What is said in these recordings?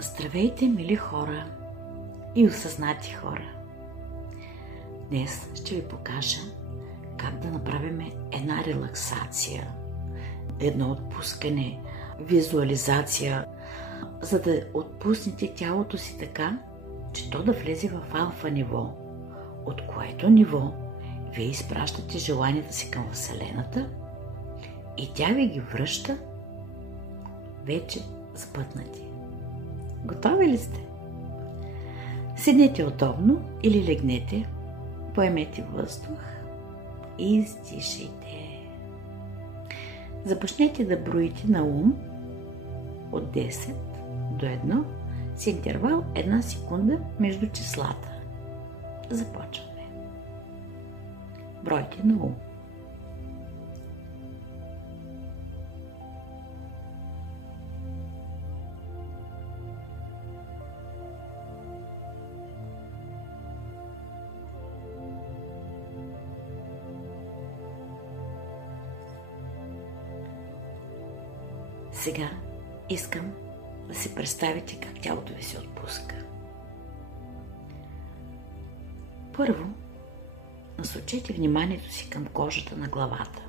Здравейте, мили хора и осъзнати хора! Днес ще ви покажа как да направим една релаксация, едно отпускане, визуализация, за да отпуснете тялото си така, че то да влезе в алфа ниво, от което ниво вие изпращате желанията си към Вселената и тя ви ги връща вече сбъднати. Готови ли сте? Седнете удобно или легнете, поемете въздух и издишайте. Започнете да броите на ум от 10 до 1 с интервал 1 секунда между числата. Започваме. Бройте на ум. Сега искам да си представите как тялото ви се отпуска. Първо, насочете вниманието си към кожата на главата.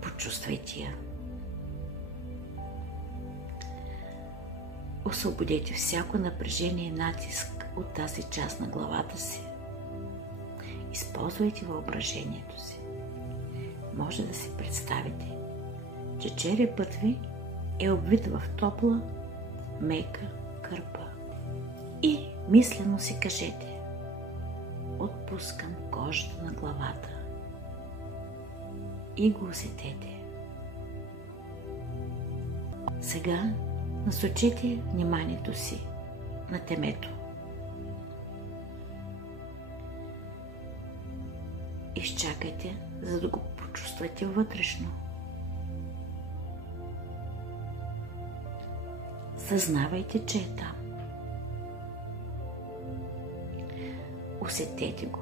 Почувствайте я. Освободете всяко напрежение и натиск от тази част на главата си. Използвайте въображението си. Може да си представите, че черепът ви е обвит в топла, мека кърпа. И мислено си кажете: отпускам кожата на главата. И го усетете. Сега насочете вниманието си на темето. Изчакайте, за да го почувствате вътрешно. Съзнавайте, че е там. Усетете го.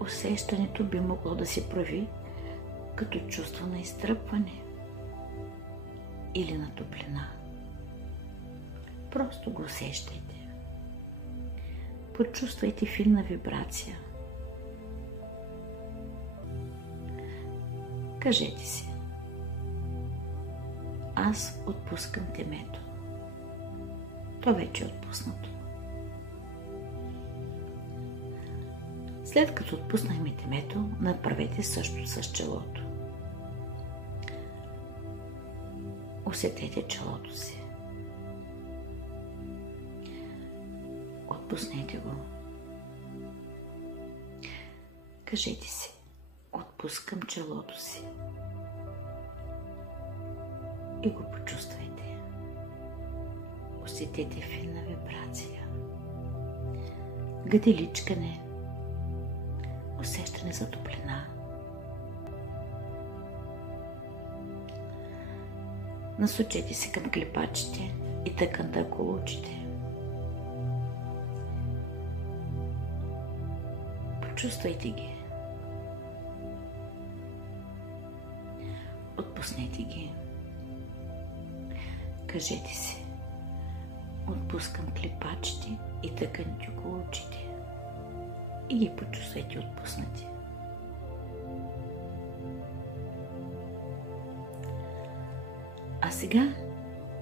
Усещането би могло да се прояви като чувство на изтръпване или на топлина. Просто го усещайте. Почувствайте финна вибрация. Кажете си: аз отпускам темето. То вече е отпуснато. След като отпуснахме темето, направете също с челото. Усетете челото си. Отпуснете го. Кажете си: отпускам челото си. И го почувствайте. Усетете финна вибрация. Гъделичкане. Усещане за топлина. Насочете се към клепачите и тъканта около очите. Почувствайте ги. Отпуснете ги. Кажете си: отпускам клепачите и тъканите около очите. И ги почувствайте отпуснати. А сега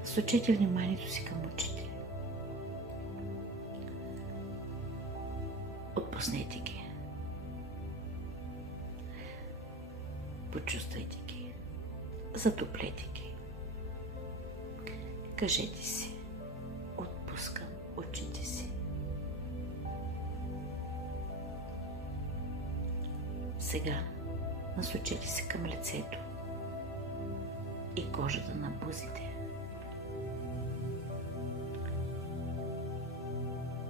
насочете вниманието си към очите. Отпуснете ги. Почувствайте ги. Затоплете ги. Кажете си: отпускам очите си. Сега насочете се към лицето и кожата на бузите.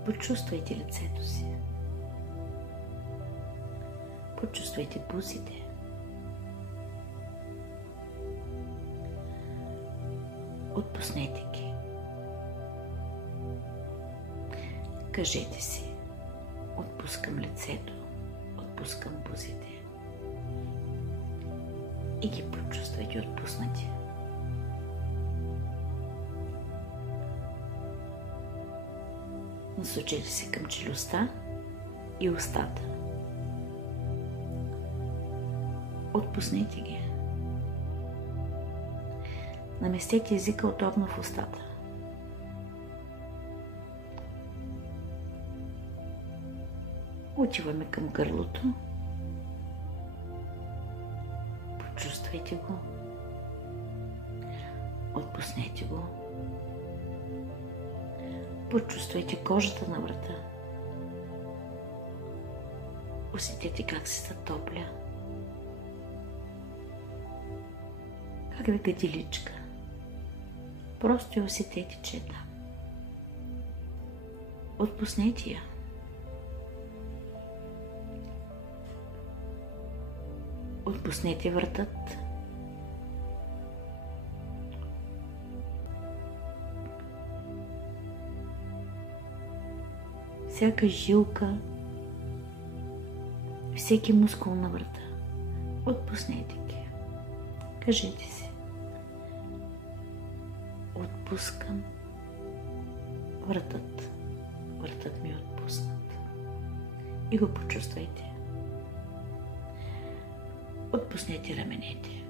Почувствайте лицето си. Почувствайте бузите. Отпуснете ги. Кажете си: отпускам лицето, отпускам бузите. и ги почувствайте отпуснати. Насочете се към челюстта и устата. Отпуснете ги. Наместете езика удобно в устата. Отиваме към гърлото. Почувствайте го. Отпуснете го. Почувствайте кожата на врата. Усетете как се затопля. Как ви кадиличка. Просто я усетете, че е там. Отпуснете я. Отпуснете вратът. Всяка жилка, всеки мускул на врата. Отпуснете ги. Кажете си. Отпускам вратът. Вратът ми е отпуснат. И го почувствайте. Отпуснете раменете.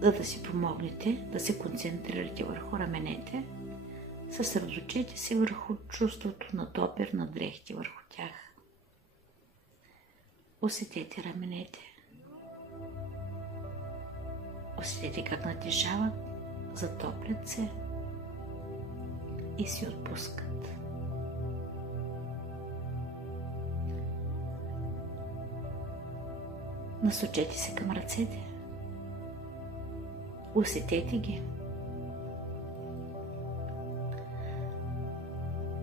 За да си помогнете да се концентрирате върху раменете, съсредоточете се върху чувството на допир на дрехите върху тях. Усетете раменете. Усетете как натежават, затоплят се и си отпускат. Насочете се към ръцете. Усетете ги.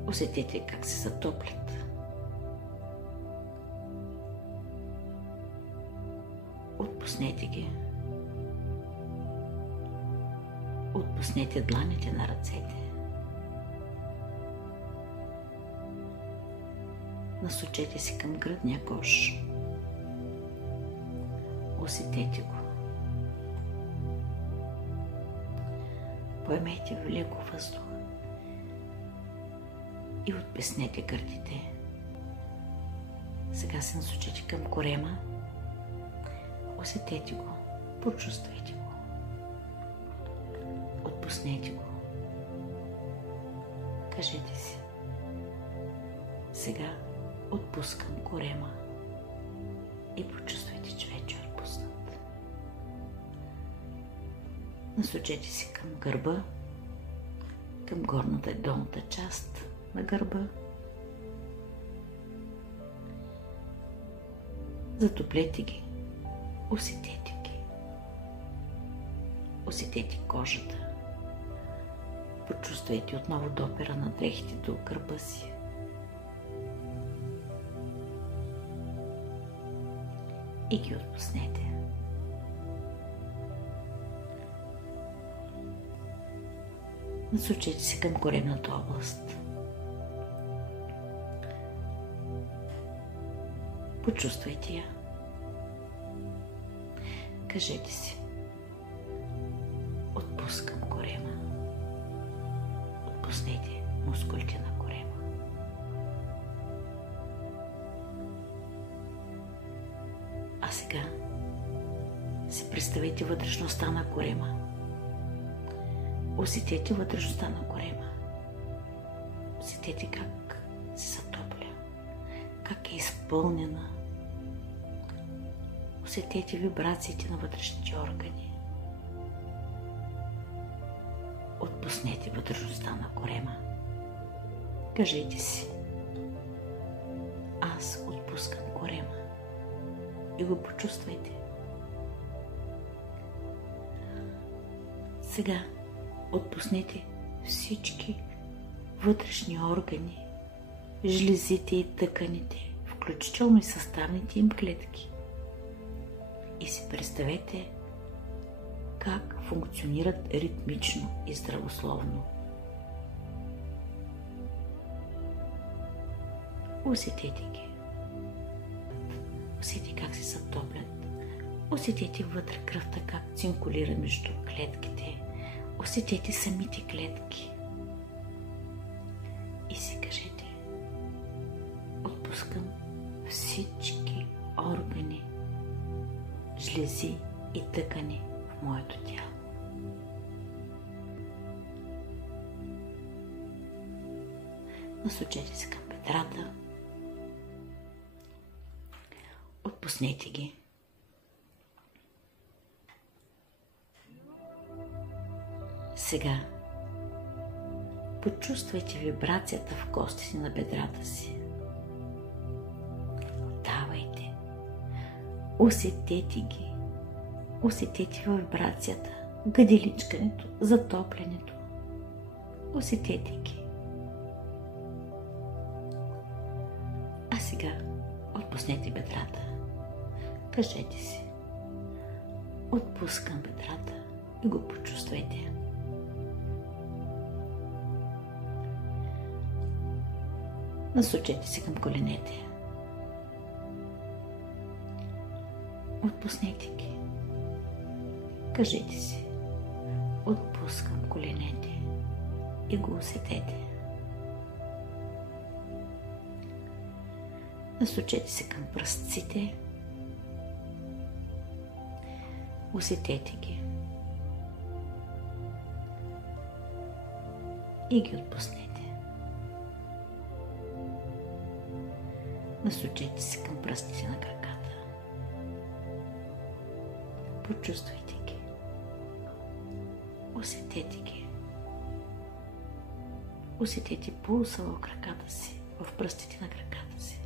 Усетете как се затоплят. Отпуснете ги. Отпуснете дланите на ръцете. Насочете се към гръдния кош. Усетете го. Поемете леко въздух и отпуснете гърдите. Сега се насочете към корема. Усетете го. Почувствайте го. Отпуснете го. Кажете си. Сега отпускам корема и почувствайте, че вече е отпуснат. Насочете се към гърба, към горната и долната част на гърба. Затоплете ги. Усетете ги. Усетете кожата. Почувствайте отново допира на дрехите до гърба си. И ги отпуснете. Насочете се към коремната област. Почувствайте я. Кажете си. Отпускам корема. Отпуснете мускулите на корема. А сега си представете вътрешността на корема. Усетете вътрешността на корема. Усетете как се затопля, как е изпълнена. Усетете вибрациите на вътрешните органи. Отпуснете вътрешността на корема. Кажете си. Аз отпускам корема. И го почувствайте. Сега отпуснете всички вътрешни органи, жлезите и тъканите, включително и съставните им клетки. И си представете как функционират ритмично и здравословно. Усетете ги. Усетете как се затоплят Усетете вътре кръвта как цинкулира между клетките. Усетете самите клетки. И си кажете: отпускам всички органи, жлези и тъкани в моето тяло. Насочете се към бедрата. Отпуснете ги. Сега почувствайте вибрацията в костите на бедрата си. Давайте. Усетете ги. Усетете вибрацията, гъделичкането, затоплянето. Усетете ги. А сега отпуснете бедрата. Кажете си: отпускам бедрата, и го почувствайте. Насочете се към коленете. Отпуснете ги. Кажете си: отпускам коленете, и го усетете. Насочете се към пръстците. Усетете ги. И ги отпуснете. Насочете се към пръстите на краката. Почувствайте ги. Усетете ги. Усетете пулса в краката си, в пръстите на краката си.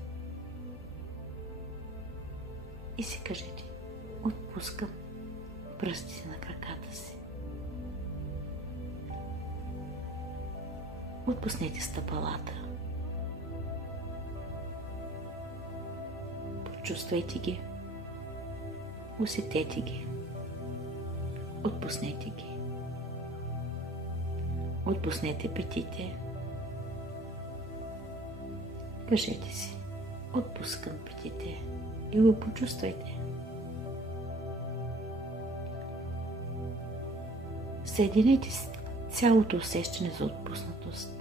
И си кажете: отпускам пръстите на краката си. Отпуснете стъпалата. Почувствайте ги. Усетете ги. Отпуснете ги. Отпуснете петите. Кажете си: отпускам петите, и го почувствайте. Съединете с цялото усещане за отпуснатост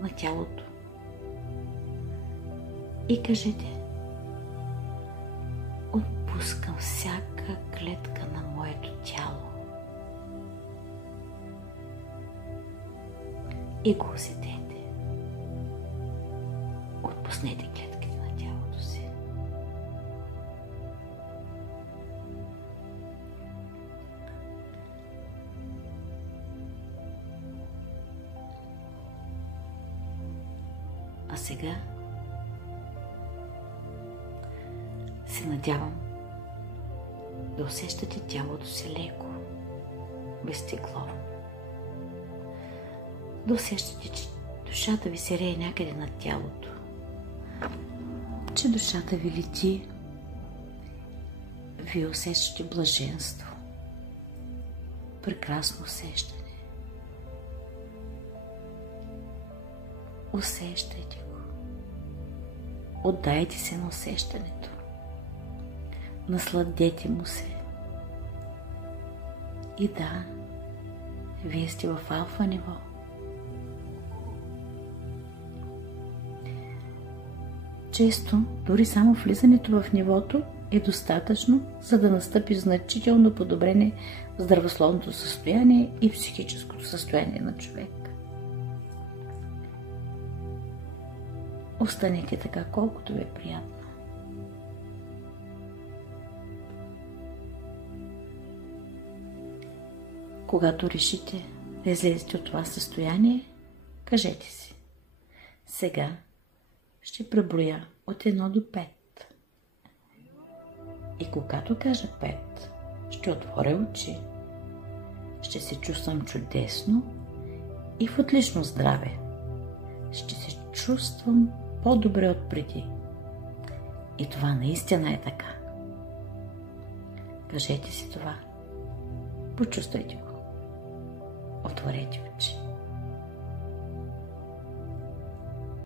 на тялото и кажете: отпускам всяка клетка на моето тяло. И го усетете. Отпуснете клетките на тялото си. А сега се надявам да усещате тялото си леко, без тегло. Да усещате, че душата ви се рее някъде над тялото. Че душата ви лети. Вие усещате блаженство. Прекрасно усещане. Усещайте го. Отдайте се на усещането. Насладете му се. И да, вие сте в алфа ниво. Често, дори само влизането в нивото е достатъчно, за да настъпи значително подобрение в здравословното състояние и психическото състояние на човек. Останете така, колкото ви е приятно. Когато решите да излезете от това състояние, кажете си: сега ще преброя от 1 до 5. И когато кажа 5, ще отворя очи. Ще се чувствам чудесно и в отлично здраве. Ще се чувствам по-добре от преди. И това наистина е така. Кажете си това. Почувствайте го. Отворете очи.